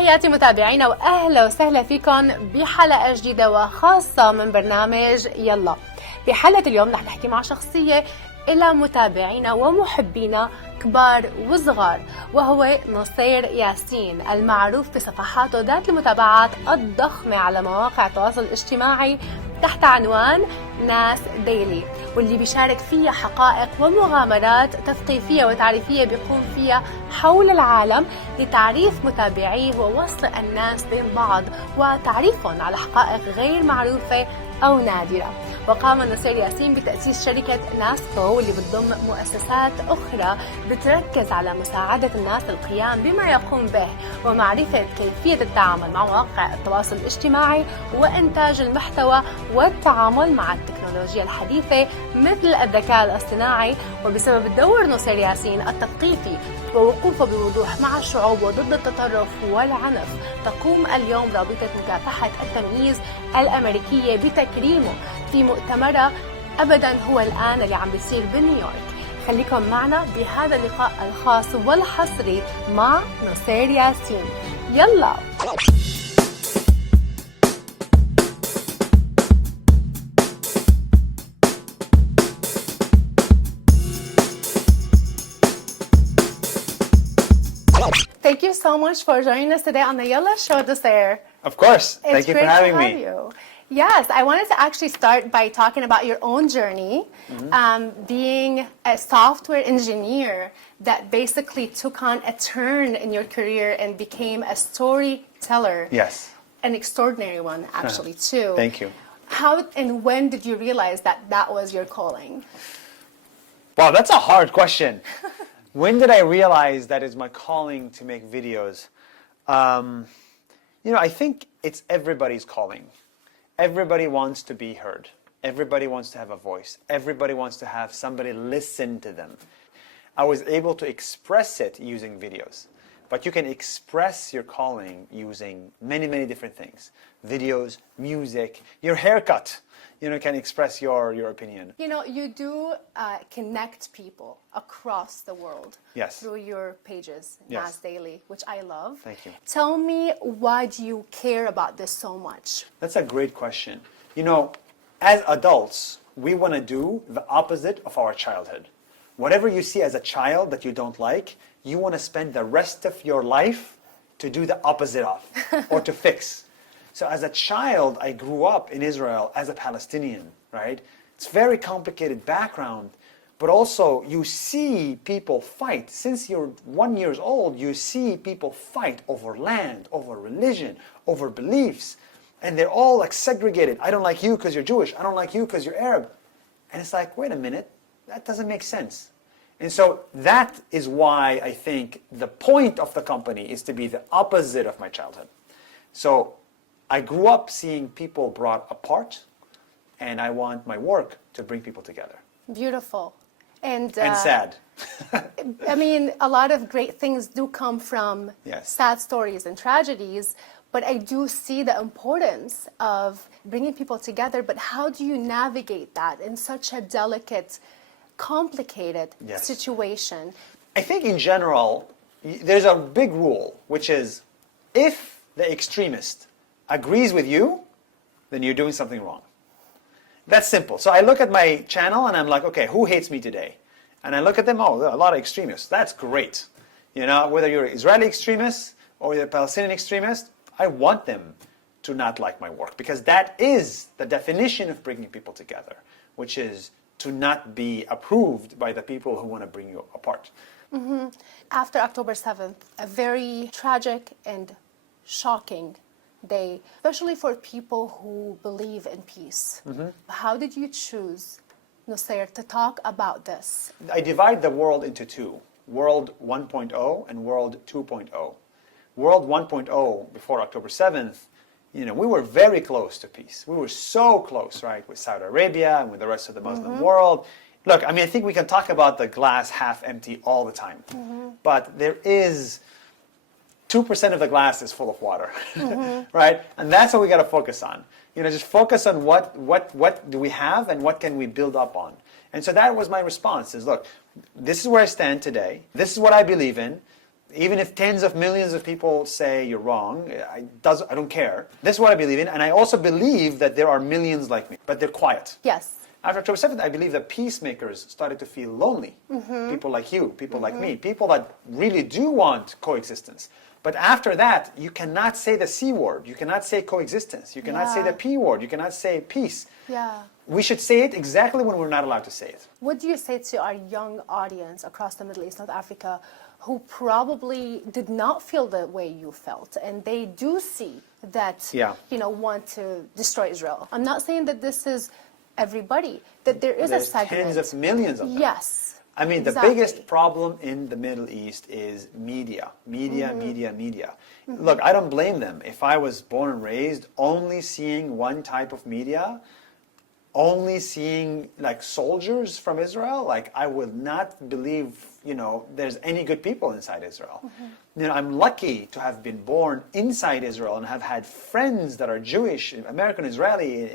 تحياتي متابعينا وأهلا وسهلا فيكم بحلقة جديدة وخاصة من برنامج يلا. بحلقة اليوم رح نحكي مع شخصية إلى متابعينا ومحبينا كبار وصغار، وهو نصير ياسين المعروف بصفحاته ذات المتابعات الضخمة على مواقع التواصل الاجتماعي تحت عنوان ناس ديلي، واللي بيشارك فيها حقائق ومغامرات تثقيفية وتعريفية بيقوم فيها حول العالم لتعريف متابعيه ووصل الناس بين بعض وتعريفهم على حقائق غير معروفة أو نادرة. وقام نصير ياسين بتأسيس شركة ناسكو واللي بتضم مؤسسات أخرى بتركز على مساعدة الناس القيام بما يقوم به ومعرفة كيفية التعامل مع مواقع التواصل الاجتماعي وإنتاج المحتوى والتعامل مع التكنولوجيا الحديثة مثل الذكاء الاصطناعي. وبسبب دور نصير ياسين التثقيفي ووقوفه بوضوح مع الشعوب وضد التطرف والعنف، تقوم اليوم رابطة مكافحة التمييز الأمريكية بتكريمه في مؤتمرها أبدا هو الآن اللي عم بيصير بنيويورك. خليكم معنا بهذا اللقاء الخاص والحصري مع نصير ياسين. يلا. Thank you so much for joining us today on the Yalla Show, Nasir. Of course. Thank you for having me. Yes, I wanted to actually start by talking about your own journey, being a software engineer that basically took on a turn in your career and became a storyteller. Yes. An extraordinary one, actually, too. Thank you. How and when did you realize that that was your calling? Wow, that's a hard question. When did I realize that it's my calling to make videos? I think it's everybody's calling. Everybody wants to be heard. Everybody wants to have a voice. Everybody wants to have somebody listen to them. I was able to express it using videos. But you can express your calling using many, many different things. Videos, music, your haircut. Can express your opinion. You do connect people across the world. Yes. Through your pages, Yes. Nas Daily, which I love. Thank you. Tell me, why do you care about this so much? That's a great question. As adults, we want to do the opposite of our childhood. Whatever you see as a child that you don't like, you want to spend the rest of your life to do the opposite of or to fix. So as a child, I grew up in Israel as a Palestinian, right? It's a very complicated background, but also you see people fight. Since you're 1 year old, you see people fight over land, over religion, over beliefs, and they're all like segregated. I don't like you because you're Jewish. I don't like you because you're Arab. And it's like, wait a minute, that doesn't make sense. And so that is why I think the point of the company is to be the opposite of my childhood. So I grew up seeing people brought apart, and I want my work to bring people together. Beautiful. And sad. I mean, a lot of great things do come from sad stories and tragedies, but I do see the importance of bringing people together. But how do you navigate that in such a delicate, complicated situation? I think in general, there's a big rule, which is if the extremist agrees with you, then you're doing something wrong. That's simple. So I look at my channel and I'm like, okay, who hates me today? And I look at them, there are a lot of extremists. That's great. Whether you're an Israeli extremist or you're a Palestinian extremist, I want them to not like my work, because that is the definition of bringing people together, which is to not be approved by the people who want to bring you apart. Mm-hmm. After October 7th, a very tragic and shocking day, especially for people who believe in peace. Mm-hmm. How did you choose, Nasir, to talk about this? I divide the world into two, World 1.0 and World 2.0. World 1.0, before October 7th, we were very close to peace. We were so close, right, with Saudi Arabia and with the rest of the Muslim world. Look, I think we can talk about the glass half empty all the time, but there is 2% of the glass is full of water, right? And that's what we got to focus on. Just focus on what do we have and what can we build up on. And so that was my response is, look, this is where I stand today. This is what I believe in. Even if tens of millions of people say you're wrong, I don't care. This is what I believe in, and I also believe that there are millions like me, but they're quiet. Yes. After October 7th, I believe that peacemakers started to feel lonely. People like you, people like me, people that really do want coexistence. But after that, you cannot say the C word. You cannot say coexistence. You cannot say the P word. You cannot say peace. Yeah. We should say it exactly when we're not allowed to say it. What do you say to our young audience across the Middle East, North Africa, who probably did not feel the way you felt, and they do see that, want to destroy Israel? I'm not saying that this is everybody, that there's a segment. Tens of millions of them. Yes. I mean, the biggest problem in the Middle East is media. Media. Look, I don't blame them. If I was born and raised only seeing one type of media, only seeing like soldiers from Israel, like I would not believe, there's any good people inside Israel. I'm lucky to have been born inside Israel and have had friends that are Jewish, American, Israeli,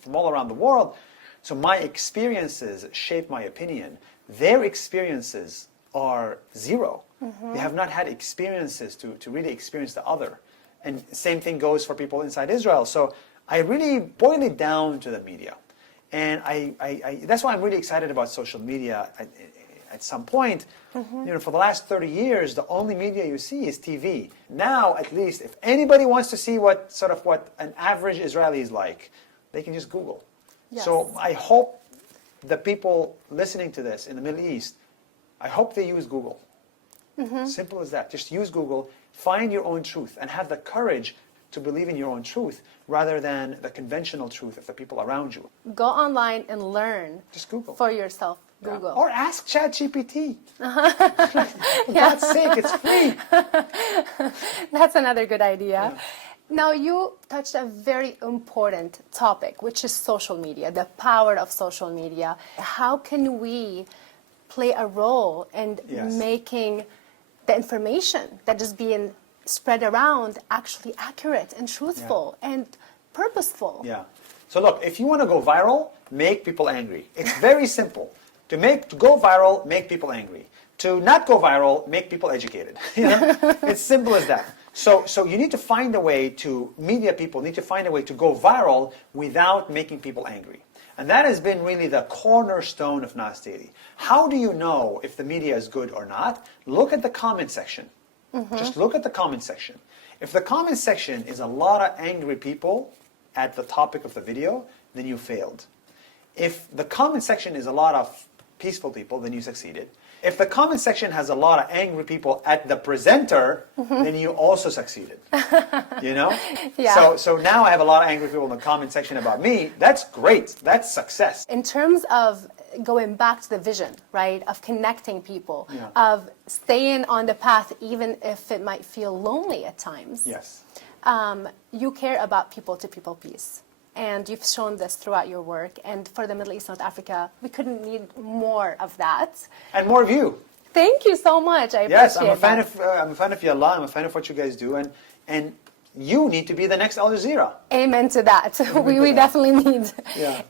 from all around the world. So my experiences shape my opinion. Their experiences are zero. They have not had experiences to really experience the other. And same thing goes for people inside Israel. So I really boil it down to the media. And that's why I'm really excited about social media. At some point, for the last 30 years, the only media you see is TV. Now, at least, if anybody wants to see what an average Israeli is like, they can just Google. Yes. So I hope the people listening to this in the Middle East, I hope they use Google. Simple as that. Just use Google, find your own truth, and have the courage to believe in your own truth rather than the conventional truth of the people around you. Go online and learn. Just Google. For yourself. Google. Or ask ChatGPT. For God's sake, it's free. That's another good idea. Yeah. Now, you touched a very important topic, which is social media, the power of social media. How can we play a role in making the information that is being spread around actually accurate and truthful and purposeful? Yeah. So look, if you want to go viral, make people angry. It's very simple. To go viral, make people angry. To not go viral, make people educated. It's simple as that. So you need to find a way media people need to find a way to go viral without making people angry. And that has been really the cornerstone of Nas Daily. How do you know if the media is good or not? Look at the comment section. Just look at the comment section. If the comment section is a lot of angry people at the topic of the video, then you failed. If the comment section is a lot of peaceful people, then you succeeded. If the comment section has a lot of angry people at the presenter, then you also succeeded. Yeah. So now I have a lot of angry people in the comment section about me. That's great. That's success. In terms of going back to the vision, right, of connecting people, of staying on the path even if it might feel lonely at times. Yes. You care about people-to-people peace. And you've shown this throughout your work. And for the Middle East, North Africa, we couldn't need more of that. And more of you. Thank you so much. I appreciate Yes, I'm a fan of Yallah. I'm a fan of what you guys do. And you need to be the next Al Jazeera. Amen to that. We definitely need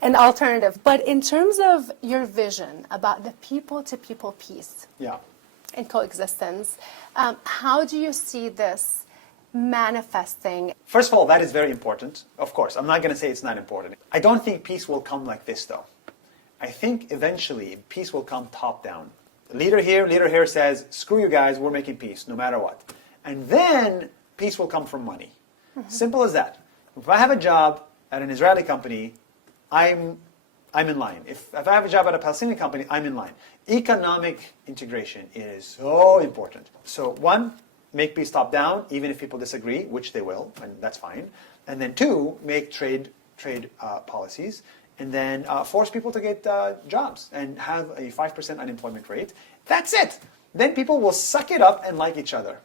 an alternative. But in terms of your vision about the people-to-people peace and coexistence, how do you see this manifesting? First of all, that is very important. Of course, I'm not going to say it's not important. I don't think peace will come like this, though. I think eventually peace will come top down. Leader here says, screw you guys, we're making peace, no matter what. And then peace will come from money. Simple as that. If I have a job at an Israeli company, I'm in line. If I have a job at a Palestinian company, I'm in line. Economic integration is so important. So one, make peace top down, even if people disagree, which they will, and that's fine. And then two, make trade policies, and then force people to get jobs and have a 5% unemployment rate. That's it. Then people will suck it up and like each other.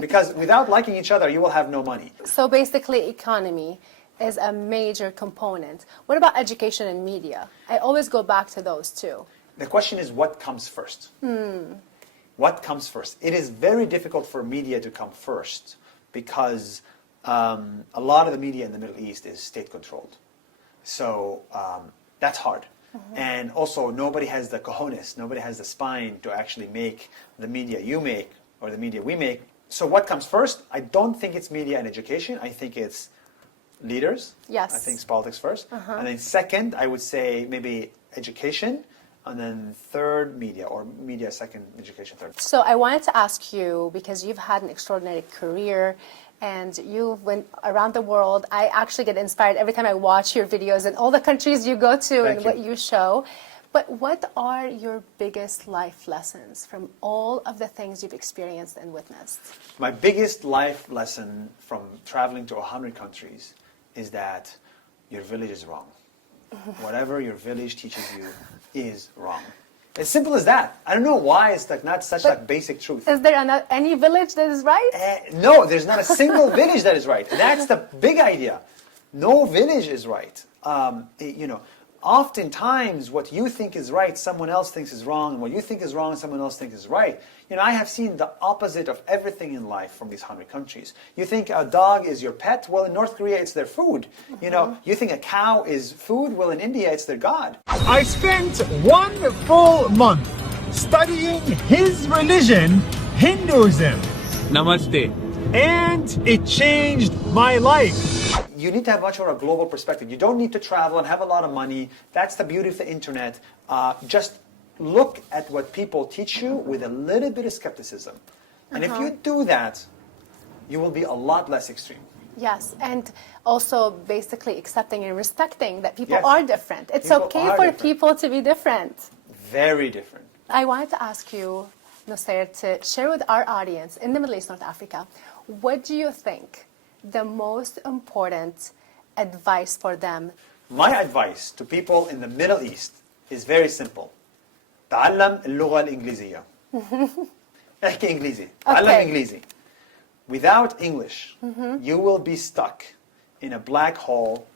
Because without liking each other, you will have no money. So basically, economy is a major component. What about education and media? I always go back to those two. The question is, what comes first? What comes first? It is very difficult for media to come first because a lot of the media in the Middle East is state-controlled. So that's hard. And also, nobody has the cojones, nobody has the spine to actually make the media you make or the media we make. So what comes first? I don't think it's media and education. I think it's leaders. Yes. I think it's politics first. And then second, I would say maybe education. And then third, media, or media second, education third. So I wanted to ask you, because you've had an extraordinary career and you went around the world. I actually get inspired every time I watch your videos and all the countries you go to and what you show. But what are your biggest life lessons from all of the things you've experienced and witnessed? My biggest life lesson from traveling to 100 countries is that your village is wrong. Whatever your village teaches you is wrong. As simple as that. I don't know why it's like not such like basic truth. Is there any village that is right? No, there's not a single village that is right. That's the big idea. No village is right. You know, oftentimes what you think is right, someone else thinks is wrong, and what you think is wrong, someone else thinks is right. You know, I have seen the opposite of everything in life from these 100 countries. You think a dog is your pet? Well, in North Korea, it's their food. You know, you think a cow is food? Well, in India, it's their god. I spent 1 full month studying his religion, Hinduism. Namaste. And it changed my life. You need to have much more a global perspective. You don't need to travel and have a lot of money. That's the beauty of the internet. Just look at what people teach you with a little bit of skepticism. And if you do that, you will be a lot less extreme. Yes, and also basically accepting and respecting that people Yes. are different. It's People okay are for different. people to be different. Very different. I wanted to ask you, Nصير, to share with our audience in the Middle East, North Africa, what do you think the most important advice for them? My advice to people in the Middle East is very simple. تعلم اللغة الإنجليزية. احكي إنجليزي. تعلم إنجليزي. Without English, you will be stuck in a black hole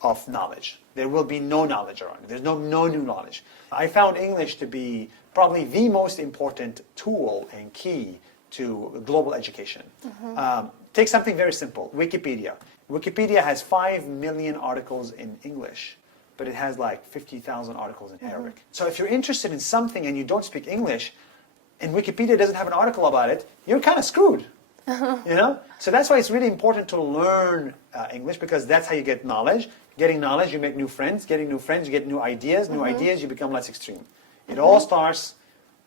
of knowledge. There will be no knowledge around it. There's no new knowledge. I found English to be probably the most important tool and key to global education. Take something very simple, Wikipedia. Wikipedia has 5 million articles in English, but it has like 50,000 articles in Arabic. So if you're interested in something and you don't speak English, and Wikipedia doesn't have an article about it, you're kind of screwed. You know? So that's why it's really important to learn English, because that's how you get knowledge. Getting knowledge, you make new friends. Getting new friends, you get new ideas. New ideas, you become less extreme. It all starts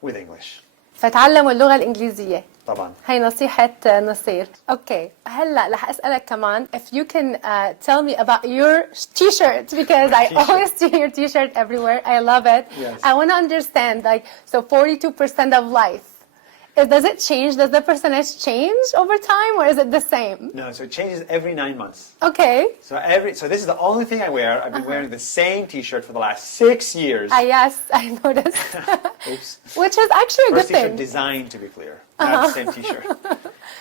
with English. فتعلموا اللغة الإنجليزية. طبعا. هاي نصيحة نصير. Okay. هلا رح أسألك كمان if you can tell me about your t-shirt, because I always see your t-shirt everywhere. I love it. Yes. I want to understand, like, so 42% of life. Does it change? Does the percentage change over time, or is it the same? No, so it changes every 9 months. Okay. So this is the only thing I wear. I've been wearing the same T-shirt for the last 6 years. Yes, I noticed. Oops. Which is actually a good First T-shirt thing. designed, to be clear, not the same T-shirt.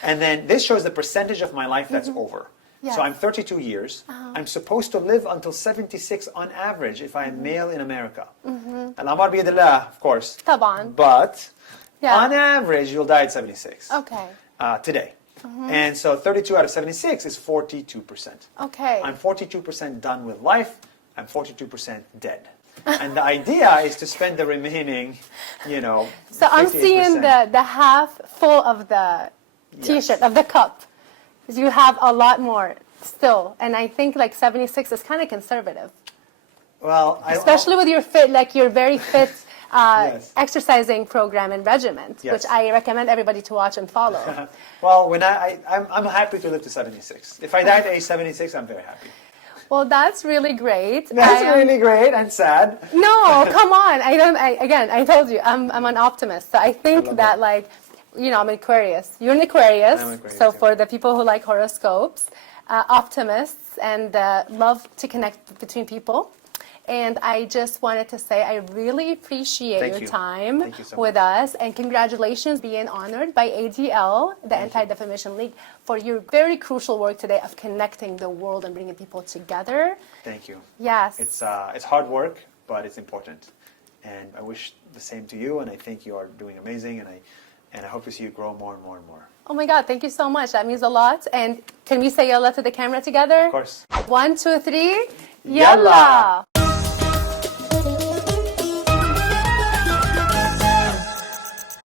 And then this shows the percentage of my life that's over. Yes. So I'm 32 years. I'm supposed to live until 76 on average if I'm male in America. Al-amar biyad Allah, of course. طبعا. But Yeah. on average, you'll die at 76. Okay. Today. And so 32 out of 76 is 42%. Okay. I'm 42% done with life. I'm 42% dead. And the idea is to spend the remaining, you know, So I'm 58%. seeing the half full of the T-shirt, of the cup. You have a lot more still. And I think like 76 is kind of conservative. Well, Especially with your fit, like your very fit Yes. exercising program and regiment, Yes. which I recommend everybody to watch and follow. Well, when I'm happy to live to 76. If I die at age 76, I'm very happy. Well, that's really great. That's really great and sad. No, come on. I told you, I'm an optimist. So I think love that, that. like, you know, I'm an Aquarius. You're an Aquarius. I'm an Aquarius, so yeah. for the people who like horoscopes, optimists, and love to connect between people. And I just wanted to say I really appreciate Thank your you. time Thank you so with us. And congratulations being honored by ADL, the Anti-Defamation League, for your very crucial work today of connecting the world and bringing people together. Thank you. Yes. It's hard work, but it's important. And I wish the same to you, and I think you are doing amazing, and I hope to see you grow more and more and more. Oh my God, thank you so much. That means a lot. And can we say yalla to the camera together? Of course. 1, 2, 3. Yalla. Yalla.